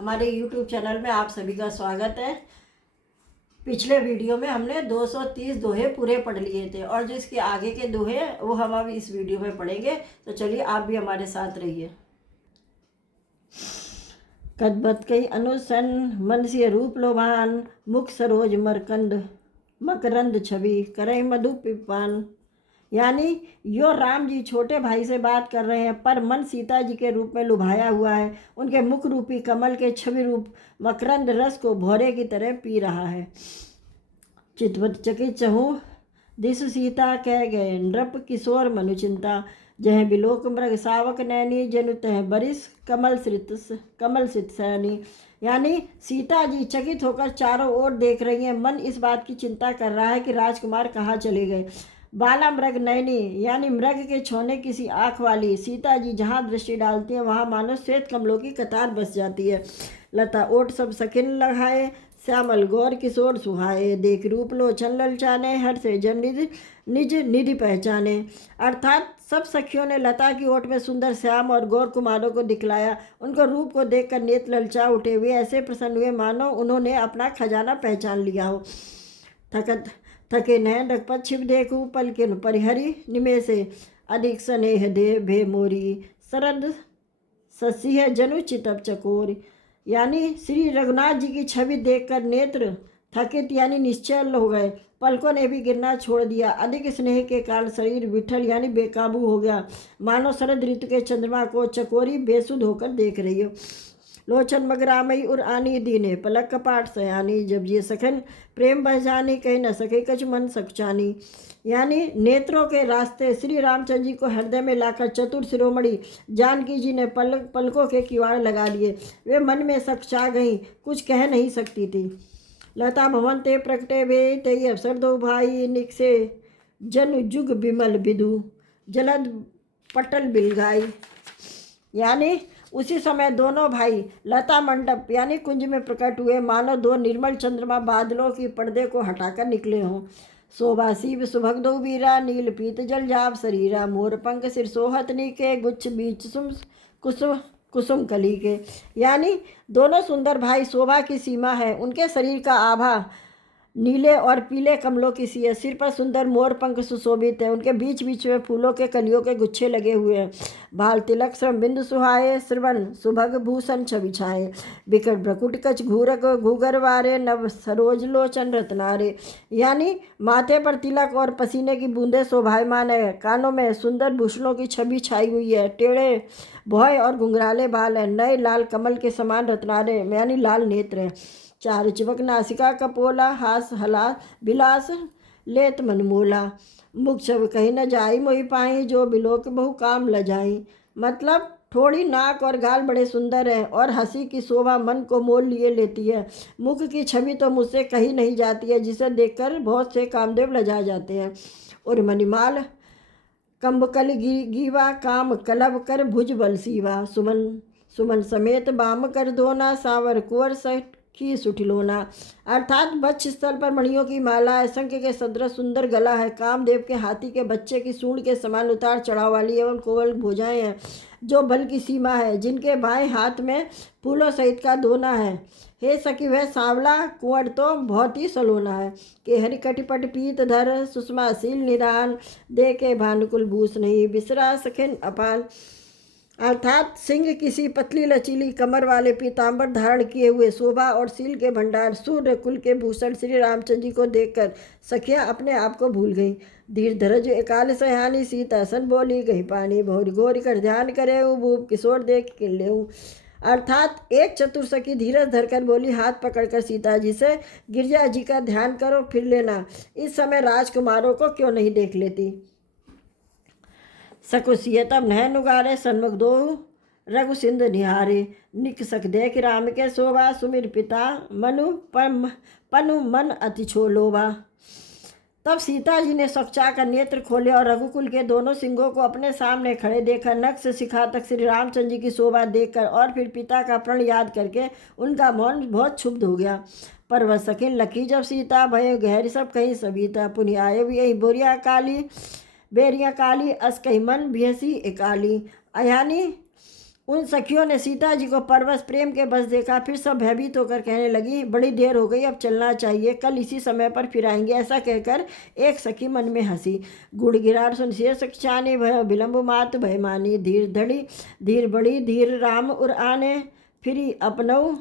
हमारे YouTube channel में आप सभी का स्वागत है। पिछले वीडियो में हमने 230 दोहे पूरे पढ़ लिए थे और जो इसके आगे के दोहे वो हम अब इस वीडियो में पढ़ेंगे। तो चलिए आप भी हमारे साथ रहिए। कदबत कई अनुसन मनसी रूप लोभान, मुख सरोज मरकंद मकरंद छवि करई मधु पिपान। यानी यो राम जी छोटे भाई से बात कर रहे हैं पर मन सीता जी के रूप में लुभाया हुआ है। उनके मुख रूपी कमल के छवि रूप मकरंद रस को भौरे की तरह पी रहा है। चितवत चकित चहु दिस सीता कह गए, नृप किशोर मनु चिंता, जह बिलोक मृग सावक नैनी, जनु तह बरिस कमल सित सैनी। यानी सीता जी चकित होकर चारों ओर देख रही हैं। मन इस बात की चिंता कर रहा है कि राजकुमार कहाँ चले गए। बाला मृग नयनी यानी मृग के छोने किसी आँख वाली सीता जी जहाँ दृष्टि डालती है वहाँ मानो श्वेत कमलों की कतार बस जाती है। लता ओट सब सकिन लगाए, श्यामल गौर किशोर सुहाए, देख रूप लोचन ललचाने, हर से जन निज निधि पहचाने। अर्थात सब सखियों ने लता की ओट में सुंदर श्याम और गौर कुमारों को दिखलाया। उनको रूप को देखकर नेत्र ललचा उठे। वे ऐसे प्रसन्न हुए मानो उन्होंने अपना खजाना पहचान लिया हो। थके नयन रघपत छिप देखूँ, पलकिन परिहरी निमेषे, अधिक स्नेह दे भे मोरी, सरद ससिह जनु चितप चकोर। यानी श्री रघुनाथ जी की छवि देखकर नेत्र थकित यानी निश्चल हो गए। पलकों ने भी गिरना छोड़ दिया। अधिक स्नेह के कारण शरीर विठल यानी बेकाबू हो गया, मानो शरद ऋतु के चंद्रमा को चकोरी बेसुध होकर देख रही हो। लोचन मगरामई उर आनी दीने, पलक कपाट सयानी, जब ये सखन प्रेम बह जानी, कह न सके कछ मन सकचानी। यानी नेत्रों के रास्ते श्री रामचंद्र जी को हृदय में लाकर चतुर शिरोमणि जानकी जी ने पलकों के किवाड़ लगा लिए। वे मन में सकचा गईं, कुछ कह नहीं सकती थी। लता भवन ते प्रकटे वे, तई अवसर दो भाई, निकसे जन जुग बिमल बिदु, जलद पटल बिलगाई। यानी उसी समय दोनों भाई लता मंडप यानी कुंज में प्रकट हुए, मानो दो निर्मल चंद्रमा बादलों की पर्दे को हटाकर निकले हों। शोभा शिव सुभग दो वीरा, नील पीत जल जाव शरीरा, मोर पंख सिर सोहतनी के, गुच्छ बीच कुसुम कली के। यानी दोनों सुंदर भाई शोभा की सीमा है। उनके शरीर का आभा नीले और पीले कमलों की सी है। सिर पर सुंदर मोर पंख सुशोभित है। उनके बीच बीच में फूलों के कलियों के गुच्छे लगे हुए हैं। भाल तिलक श्रम बिंदु सुहाए, श्रवण सुभग भूषण छवि छाए, बिकट भ्रकुट कच घूरक घूगर वारे, नव सरोज लोचन रत्नारे। यानी माथे पर तिलक और पसीने की बूंदें शोभायमान है। कानों में सुंदर भूषणों की छवि छाई हुई है। टेढ़े भौय और घुंघराले बाल है। नए लाल कमल के समान रत्नारे यानी लाल नेत्र है। चार चिवक नासिका कपोला, हास हला बिलास लेत मनमोला, मुख छव कहीं न जाई मोहि पाई, जो बिलोक बहु काम लजाई। मतलब थोड़ी नाक और गाल बड़े सुंदर हैं और हंसी की शोभा मन को मोल लिए लेती है। मुख की छवि तो मुझसे कही नहीं जाती है, जिसे देखकर बहुत से कामदेव लजा जाते हैं। और मणिमाल कंबकल गीवा, काम कलब कर भुज बल सीवा, सुमन समेत बाम कर धोना, सावर कुंवर सट की सुठिलोना। अर्थात वक्ष स्थल पर मणियों की माला है। शंख के सदृश सुंदर गला है। कामदेव के हाथी के बच्चे की सूंड के समान उतार चढ़ाव वाली एवं कोमल भुजाएं हैं जो बल की सीमा है। जिनके बाएं हाथ में फूलों सहित का दोना है। हे सखी वह सांवला कुंवर तो बहुत ही सलोना है। कि हरि कटिपट पीत धर, सुषमा शील निदान, दे के भानुकुल भूष नहीं, बिसरा सखिन अपान। अर्थात सिंह किसी पतली लचीली कमर वाले पीताम्बर धारण किए हुए, शोभा और सील के भंडार, सूर्य कुल के भूषण श्री रामचंद्र जी को देखकर सखियाँ अपने आप को भूल गईं। धीर धरज एकाल सयानी, सीता सन बोली गही पानी, भौरी घोरी कर ध्यान करे, भूप किशोर देख किन लेऊँ। अर्थात एक चतुर सखी धीरज धरकर बोली, हाथ पकड़कर सीता जी से, गिरजा जी का ध्यान करो फिर लेना। इस समय राजकुमारों को क्यों नहीं देख लेती। सकुसियतम नह नुगारे, सन्मुख दो रघु सिंध निहारे, निक सक देख राम के शोभा, सुमिर पिता पनु मन अति छो लोभा। तब सीता जी ने सकचा कर नेत्र खोले और रघुकुल के दोनों सिंहों को अपने सामने खड़े देखकर नख से शिखा तक श्री रामचंद्र जी की शोभा देखकर और फिर पिता का प्रण याद करके उनका मन बहुत क्षुब्ध हो गया। पर वह सकिन लखी जब सीता, भय गहरी सब कहीं सविता, पुनि आये यही बोरिया काली, बेरिया काली अस कही मन भियसी एकाली। यानी उन सखियों ने सीता जी को परवश प्रेम के बस देखा। फिर सब भयभीत होकर कहने लगी, बड़ी देर हो गई, अब चलना चाहिए, कल इसी समय पर फिर आएंगे। ऐसा कहकर एक सखी मन में हंसी। गुड़ गिरार सुन सिय सक्षानी, भय विलम्ब मात भय मानी। धीर धड़ी धीर बड़ी धीर राम उर आने, फिरी अपनऊ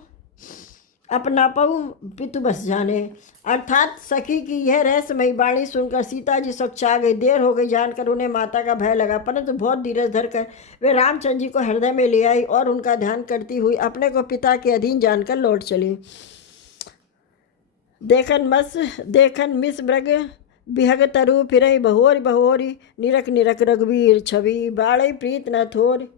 अपना पऊ पितु बस जाने। अर्थात सखी की यह रहस्यमयी वाणी सुनकर सीता जी सकुचा गई। देर हो गई जानकर उन्हें माता का भय लगा, परंतु बहुत धीरज धरकर वे रामचंद्र जी को हृदय में ले आई और उनका ध्यान करती हुई अपने को पिता के अधीन जानकर लौट चली। देखन मिस मृग बिहग तरु, फिरई बहोरी बहोरी, निरख निरख रघुवीर छवि, बाड़ई प्रीत न थोर।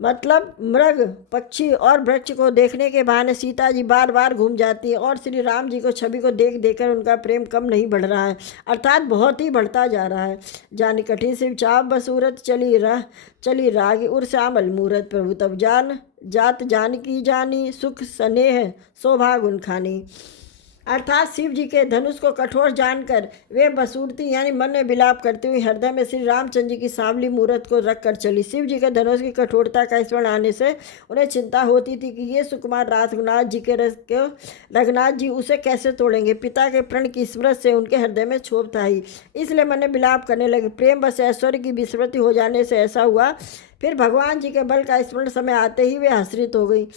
मतलब मृग पक्षी और वृक्ष को देखने के बहाने सीता जी बार बार घूम जाती है और श्री राम जी को छवि को देख देखकर उनका प्रेम कम नहीं बढ़ रहा है, अर्थात बहुत ही बढ़ता जा रहा है। जान कठिन शिव चाप बसूरत, चली राग उर श्यामल मूरत, प्रभु तब जात जानकी जानी, सुख स्नेह शोभा गुण खानी। अर्थात शिव जी के धनुष को कठोर जानकर वे बसूरती यानी मन में विलाप करते हुए हृदय में श्री रामचंद्र जी की सांवली मूर्त को रख कर चली। शिव जी के धनुष की कठोरता का स्मरण आने से उन्हें चिंता होती थी कि ये सुकुमार रघुनाथ जी के रस को रघुनाथ जी उसे कैसे तोड़ेंगे। पिता के प्रण की स्मृति से उनके हृदय में क्षोभ था ही, इसलिए मन में विलाप करने लगे। प्रेम बस ऐश्वर्य की विस्मृति हो जाने से ऐसा हुआ। फिर भगवान जी के बल का स्मरण समय आते ही वे हसरित हो गई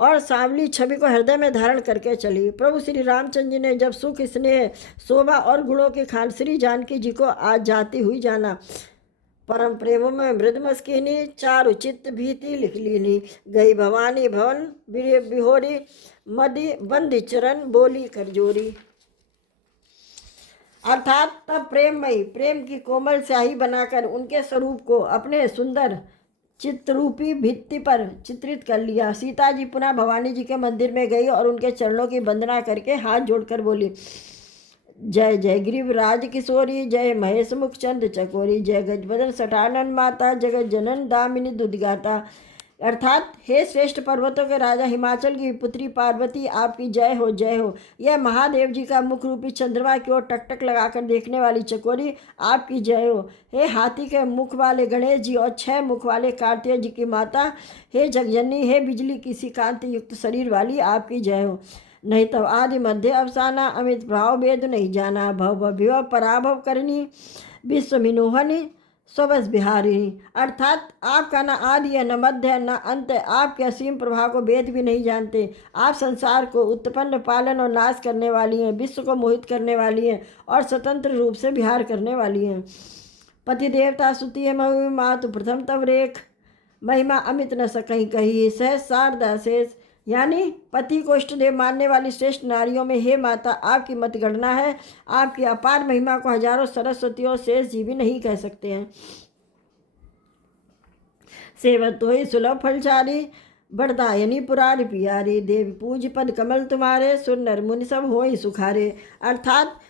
और सांवली छवि को हृदय में धारण करके चली। प्रभु श्री रामचंद्र जी ने जब सुख स्नेह शोभा और गुणों के खान श्री जानकी जी को आज जाती हुई जाना, परम प्रेम में मृदमस्किनी, चारु चित्त भीति लिख लीनी, गई भवानी भवन बिहोरी, मदि बंदी चरण बोली करजोरी। अर्थात तब प्रेममयी प्रेम की कोमल स्याही बनाकर उनके स्वरूप को अपने सुंदर चित्ररूपी भित्ति पर चित्रित कर लिया। सीता जी पुनः भवानी जी के मंदिर में गई और उनके चरणों की वंदना करके हाथ जोड़कर बोली, जय जय गिरिवराज किशोरी, जय महेश मुखचंद चकोरी, जय गजबदन सटानन माता, जगत जनन दामिनी दुर्गाता। अर्थात हे श्रेष्ठ पर्वतों के राजा हिमाचल की पुत्री पार्वती, आपकी जय हो जय हो। यह महादेव जी का मुख रूपी चंद्रमा की ओर टकटक लगाकर देखने वाली चकोरी, आपकी जय हो। हे हाथी के मुख वाले गणेश जी और 6 मुख वाले कार्तिकेय जी की माता, हे जगजननी, हे बिजली की सी कांति युक्त शरीर वाली, आपकी जय हो। नहीं तब आदि मध्य अवसाना, अमित भाव वेद नहीं जाना, भव विभव पराभव करनी, विश्व मिनोहनी स्वबस बिहारी। अर्थात आपका न आदि है, न मध्य है, न अंत है। आपके असीम प्रभाव को वेद भी नहीं जानते। आप संसार को उत्पन्न पालन और नाश करने वाली हैं, विश्व को मोहित करने वाली हैं और स्वतंत्र रूप से विहार करने वाली हैं। पति देवता स्तुति है महिमा मातु प्रथम तब रेख, महिमा अमित न सकहीं कही, सहज शारदा शेष। यानी पति को इष्ट देव मानने वाली श्रेष्ठ नारियों में हे माता, आपकी मत गणना है। आपकी अपार महिमा को हजारों सरस्वतियों शेष जी भी नहीं कह सकते हैं। सेवत तो ही सुलभ फलचारी, बरदायनी पुरारी पियारी, देवी पूज पद कमल तुम्हारे, सुर नर मुनि सब होई सुखारे। अर्थात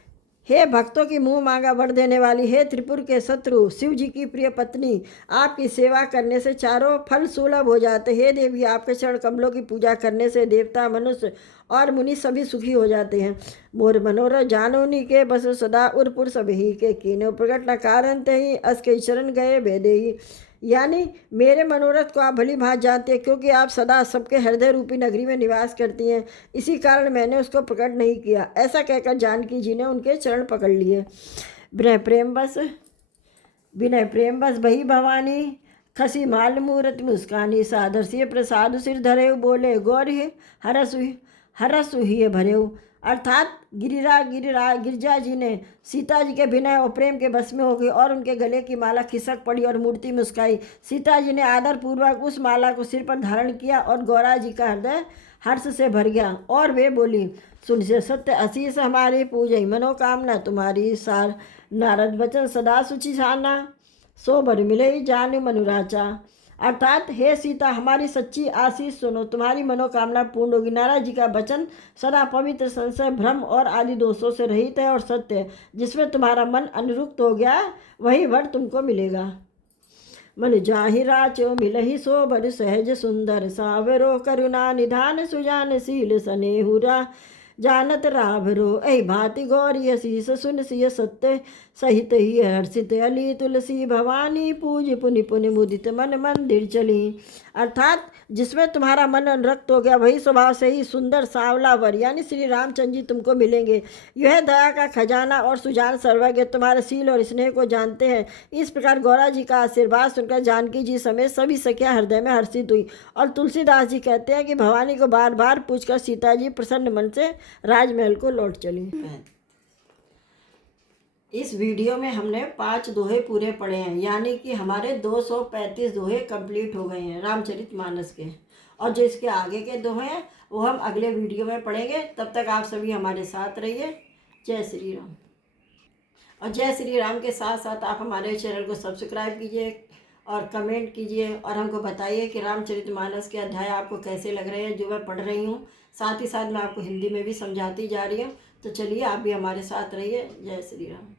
हे भक्तों की मुँह मांगा वर देने वाली, हे त्रिपुर के शत्रु शिव जी की प्रिय पत्नी, आपकी सेवा करने से चारों फल सुलभ हो जाते। हे देवी, आपके चरण कमलों की पूजा करने से देवता मनुष्य और मुनि सभी सुखी हो जाते हैं। मोर मनोरथ जानोनी के बस सदा उर्पुर सब ही के, कीनो प्रकट न कारण ते ही अस के शरण गए भेदे ही। यानी मेरे मनोरथ को आप भली भांति जानते हैं, क्योंकि आप सदा सबके हृदय रूपी नगरी में निवास करती हैं, इसी कारण मैंने उसको प्रकट नहीं किया। ऐसा कहकर जानकी जी ने उनके चरण पकड़ लिए। विनय प्रेम बस भई भवानी, खसी माल मूरत मुस्कानी, सादर से प्रसाद सिर धरे, बोले गौरी हरस हुए भरेऊ। अर्थात गिरिजा जी ने सीता जी के विनय और प्रेम के बस में हो गई और उनके गले की माला खिसक पड़ी और मूर्ति मुस्काई। सीता जी ने आदर पूर्वक उस माला को सिर पर धारण किया और गौरा जी का हृदय हर्ष से भर गया और वे बोली, सुन से सत्य आशीष हमारी, पूजई मनोकामना तुम्हारी, सार नारद वचन सदा सुचि छाना, सो बर मिले जान मनुराचा। अर्थात हे सीता, हमारी सच्ची आशीष सुनो, तुम्हारी मनोकामना पूर्ण होगी। नारद जी का वचन सदा पवित्र, संशय भ्रम और आदि दोषों से रहित है और सत्य है। जिसमें तुम्हारा मन अनुरुक्त हो गया वही वर तुमको मिलेगा। मन जाहि राचो मिलहि सो बर, सहज सुंदर सावरो, करुणा निधान सुजान शील सनेहुरा, जानत राभरो ऐ भांति गौरी असीस, सुन सिय सत्य सहित ही हर्षित, अली तुलसी भवानी, पूज पुनि पुनि मुदित मन मंदिर चली। अर्थात जिसमें तुम्हारा मन अनुरक्त हो गया वही स्वभाव से ही सुंदर सांवला वर यानी श्री रामचंद्र जी तुमको मिलेंगे। यह दया का खजाना और सुजान सर्वज्ञ तुम्हारे शील और स्नेह को जानते हैं। इस प्रकार गौरा जी का आशीर्वाद सुनकर जानकी जी समेत सभी सखियां हृदय में हर्षित हुई। और तुलसीदास जी कहते हैं कि भवानी को बार बार पूछकर सीता जी प्रसन्न मन से राजमहल को लौट चली। इस वीडियो में हमने 5 दोहे पूरे पढ़े हैं, यानी कि हमारे 235 दोहे कंप्लीट हो गए हैं रामचरितमानस के। और जो इसके आगे के दोहे हैं वो हम अगले वीडियो में पढ़ेंगे। तब तक आप सभी हमारे साथ रहिए। जय श्री राम। और जय श्री राम के साथ साथ आप हमारे चैनल को सब्सक्राइब कीजिए और कमेंट कीजिए और हमको बताइए कि रामचरितमानस के अध्याय आपको कैसे लग रहे हैं जो मैं पढ़ रही हूँ। साथ ही साथ मैं आपको हिंदी में भी समझाती जा रही हूँ। तो चलिए आप भी हमारे साथ रहिए। जय श्री राम।